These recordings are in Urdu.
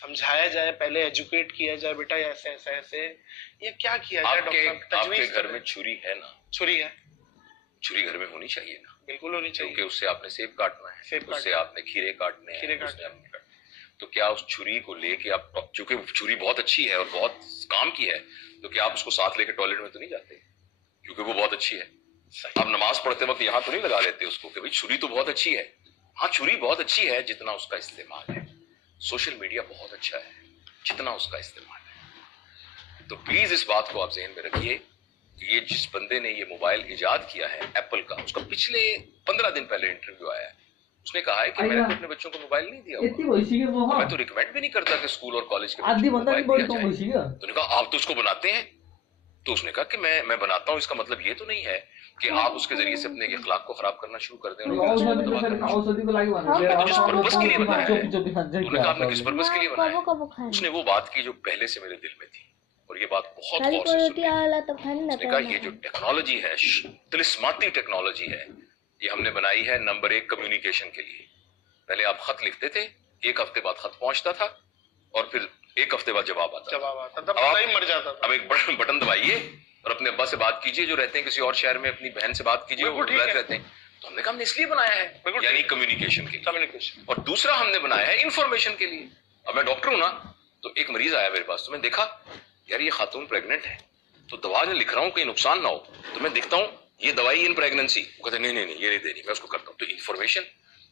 سمجھایا جائے, پہلے ایجوکیٹ کیا جائے, بیٹا ایسے ایسے ایسے, یہ کیا کیا جائے ڈاکٹر صاحب؟ آپ کے گھر میں چھری ہے نا؟ چھری ہے, چھری گھر میں ہونی چاہیے نا, بالکل ہونی چاہیے, کیونکہ اس سے آپ نے سیب کاٹنا ہے, اس سے آپ نے کھیرے کاٹنے ہیں, تو کیا اس چھری کو لے کے آپ, چونکہ چھری بہت اچھی ہے اور بہت کام کی ہے, تو کیا آپ اس کو ساتھ لے کے ٹوائلٹ میں تو نہیں جاتے کیونکہ وہ بہت اچھی ہے؟ آپ نماز پڑھتے وقت یہاں تو نہیں لگا لیتے اس کو کہ بھائی چھری تو بہت اچھی ہے. ہاں چھری بہت اچھی ہے جتنا اس کا استعمال ہے. سوشل میڈیا بہت اچھا ہے جتنا اس کا استعمال ہے. تو پلیز اس بات کو آپ ذہن میں رکھیے کہ یہ جس بندے نے یہ موبائل ایجاد کیا ہے ایپل کا, اس کا پچھلے 15 دن پہلے انٹرویو آیا ہے, اس نے کہا ہے کہ میں نے اپنے بچوں کو موبائل نہیں دیا ہوا, میں تو ریکمینڈ بھی نہیں کرتا کہ اسکول اور کالج کے بچوں کو موبائل دیا جائے. تو نے کہا آپ تو اس کو بناتے ہیں, تو اس نے کہا کہ میں بناتا ہوں, اس کا مطلب یہ تو نہیں ہے کہ آپ اس کے ذریعے سے اپنے اخلاق کو خراب کرنا شروع کر دیں. جس پرپس کے لیے بنایا ہے, انہوں نے کہا آپ نے کس پرپس کے لیے بنایا ہے؟ اس نے وہ بات کی جو پہلے سے میرے دل میں تھی, اور یہ بات بہت غور سے سنی. اس نے کہا یہ جو ٹیکنالوجی ہے, طلسماتی ٹیکنالوجی ہے, یہ ہم نے بنائی ہے نمبر 1 کمیونیکیشن کے لیے. پہلے آپ خط لکھتے تھے, 1 ہفتے بعد خط پہنچتا تھا, اور پھر 1 ہفتے بعد جواب آتا تھا. اب ایک بٹن دبائیے اور اپنے ابا سے بات کیجئے جو رہتے ہیں کسی اور شہر میں, اپنی بہن سے بات کیجئے وہ رہتے ہیں. تو ہم نے کہا ہم نے اس لیے بنایا ہے, یعنی کمیونیکیشن کے لیے. اور دوسرا ہم نے بنایا ہے انفارمیشن کے لیے. اب میں ڈاکٹر ہوں نا, تو ایک مریض آیا میرے پاس, تو میں دیکھا یار یہ خاتون پریگننٹ ہے, تو دوا جو لکھ رہا ہوں کہیں نقصان نہ ہو, تو میں دیکھتا ہوں یہ دوائی ان پریگننسی, وہ کہتے ہیں نہیں یہ نہیں دینی, میں اس کو کرتا ہوں. تو انفارمیشن.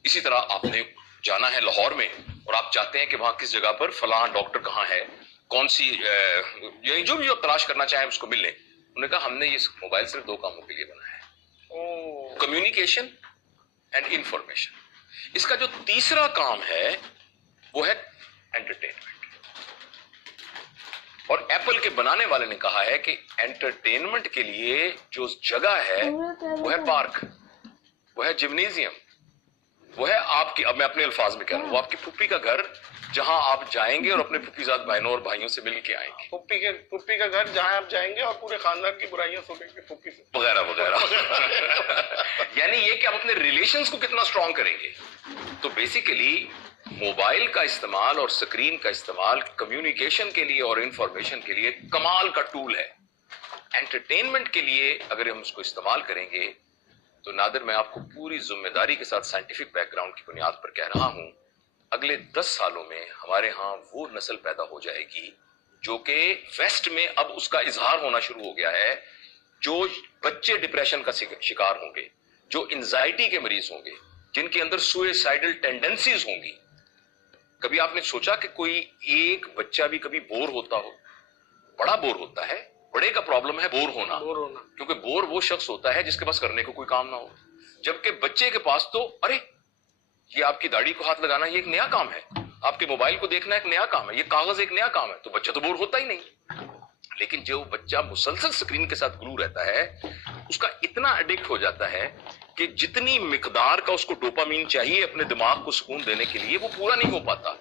اسی طرح آپ نے جانا ہے لاہور میں, اور آپ چاہتے ہیں کہ وہاں کس جگہ پر فلاں ڈاکٹر کہاں ہے, کون سی یعنی جو بھی آپ تلاش کرنا چاہیں اس کو مل لیں. انہوں نے کہا ہم نے یہ موبائل صرف 2 کاموں کے لیے بنایا ہے, کمیونیکیشن اینڈ انفارمیشن. اس کا جو تیسرا کام ہے وہ ہے انٹرٹینمنٹ. اور ایپل کے بنانے والے نے کہا ہے کہ انٹرٹینمنٹ کے لیے جو جگہ ہے وہ ہے پارک, وہ ہے جمنیزیم, وہ ہے آپ کی, اب میں اپنے الفاظ میں کہہ رہا ہوں, وہ آپ کی پھپھی کا گھر جہاں آپ جائیں گے اور اپنے پھپھی زاد بہنوں اور بھائیوں سے مل کے آئیں گے. پھپھی کا گھر جہاں آپ جائیں گے اور پورے خاندان کی برائیاں سنیں گے پھپھی سے, وغیرہ وغیرہ. یعنی یہ کہ آپ اپنے ریلیشنز کو کتنا اسٹرانگ کریں گے. تو بیسیکلی موبائل کا استعمال اور سکرین کا استعمال کمیونیکیشن کے لیے اور انفارمیشن کے لیے کمال کا ٹول ہے. انٹرٹینمنٹ کے لیے اگر ہم اس کو استعمال کریں گے تو نادر میں آپ کو پوری ذمہ داری کے ساتھ سائنٹیفک بیک گراؤنڈ کی بنیاد پر کہہ رہا ہوں, اگلے 10 سالوں میں ہمارے ہاں وہ نسل پیدا ہو جائے گی جو کہ ویسٹ میں اب اس کا اظہار ہونا شروع ہو گیا ہے, جو بچے ڈپریشن کا شکار ہوں گے, جو انزائٹی کے مریض ہوں گے, جن کے اندر سوئسائیڈل ٹینڈنسیز ہوں گی. کبھی آپ نے سوچا کہ کوئی ایک بچہ بھی کبھی بور ہوتا ہو؟ بڑا بور ہوتا ہے, بڑے کا پرابلم ہے بور ہونا, کیونکہ بور وہ شخص ہوتا ہے جس کے پاس کرنے کو کوئی کام نہ ہو. جبکہ بچے کے پاس تو ارے یہ آپ کی داڑھی کو ہاتھ لگانا یہ ایک نیا کام ہے, آپ کے موبائل کو دیکھنا ایک نیا کام ہے, یہ کاغذ ایک نیا کام ہے, تو بچہ تو بور ہوتا ہی نہیں. لیکن جو بچہ مسلسل سکرین کے ساتھ گلو رہتا ہے اس کا اتنا ایڈکٹ ہو جاتا ہے کہ جتنی مقدار کا اس کو ڈوپامین چاہیے اپنے دماغ کو سکون دینے کے لیے وہ پورا نہیں ہو پاتا.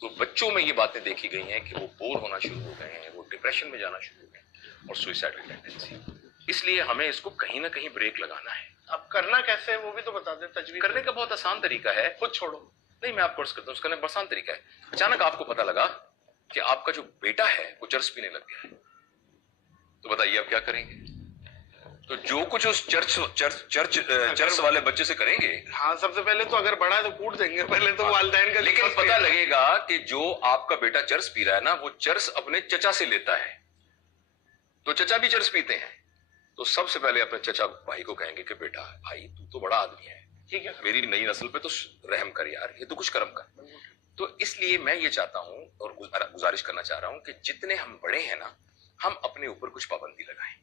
تو بچوں میں یہ باتیں دیکھی گئی ہیں کہ وہ بور ہونا شروع ہو گئے ہیں, وہ ڈپریشن میں جانا شروع ہو گئے ہیں, اور سوئسائڈل ٹینڈنسی. اس لیے ہمیں اس کو کہیں نہ کہیں بریک لگانا ہے. اب کرنا کیسے ہے وہ بھی تو بتا دیں. تجویز کرنے کا بہت آسان طریقہ ہے, خود چھوڑو. نہیں میں آپ کو عرض کرتا ہوں, اس کا آسان طریقہ ہے. اچانک آپ کو پتا لگا کہ آپ کا جو بیٹا ہے وہ چرس پینے لگ گیا ہے, تو بتائیے آپ کیا کریں گے؟ تو جو کچھ اس چرچ والے بچے سے کریں گے, ہاں سب سے پہلے تو اگر بڑا ہے تو کوٹ دیں گے پہلے تو والدین کا. لیکن پتا لگے گا کہ جو آپ کا بیٹا چرس پی رہا ہے نا وہ چرس اپنے چچا سے لیتا ہے, تو چچا بھی چرس پیتے ہیں, تو سب سے پہلے اپنے چچا بھائی کو کہیں گے کہ بیٹا بھائی تو بڑا آدمی ہے, ٹھیک ہے میری نئی نسل پہ تو رحم کر یار, یہ تو کچھ کرم کر. تو اس لیے میں یہ چاہتا ہوں اور گزارش کرنا چاہ رہا ہوں کہ جتنے ہم بڑے ہیں نا ہم اپنے اوپر کچھ پابندی لگائیں.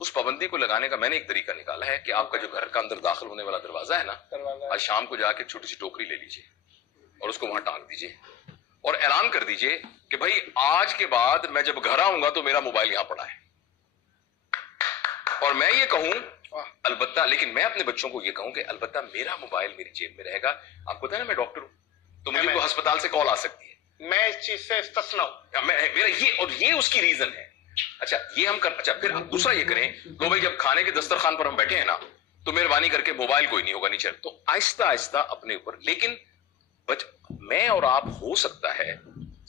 اس پابندی کو لگانے کا میں نے ایک طریقہ نکالا ہے کہ آپ کا جو گھر کا اندر داخل ہونے والا دروازہ ہے نا, آج شام کو جا کے چھوٹی سی ٹوکری لے لیجیے اور اس کو وہاں ٹانگ دیجیے اور اعلان کر دیجیے کہ بھائی آج کے بعد میں جب گھر آؤں گا تو میرا موبائل یہاں پڑا ہے. اور میں یہ کہوں البتہ, لیکن میں اپنے بچوں کو یہ کہوں کہ البتہ میرا موبائل میری جیب میں رہے گا. آپ کو پتہ ہے نا میں ڈاکٹر ہوں, تو مجھے کوئی ہسپتال سے کال آ سکتی ہے, میں اس چیز سے استثنا ہوں, میرا یہ اور یہ اس کی ریزن ہے. اچھا یہ ہم کر, اچھا پھر دوسرا یہ کریں تو بھائی جب کھانے کے دسترخوان پر ہم بیٹھے ہیں نا تو مہربانی کر کے موبائل کوئی نہیں ہوگا نیچے, تو آہستہ آہستہ اپنے اوپر. لیکن میں اور آپ ہو سکتا ہے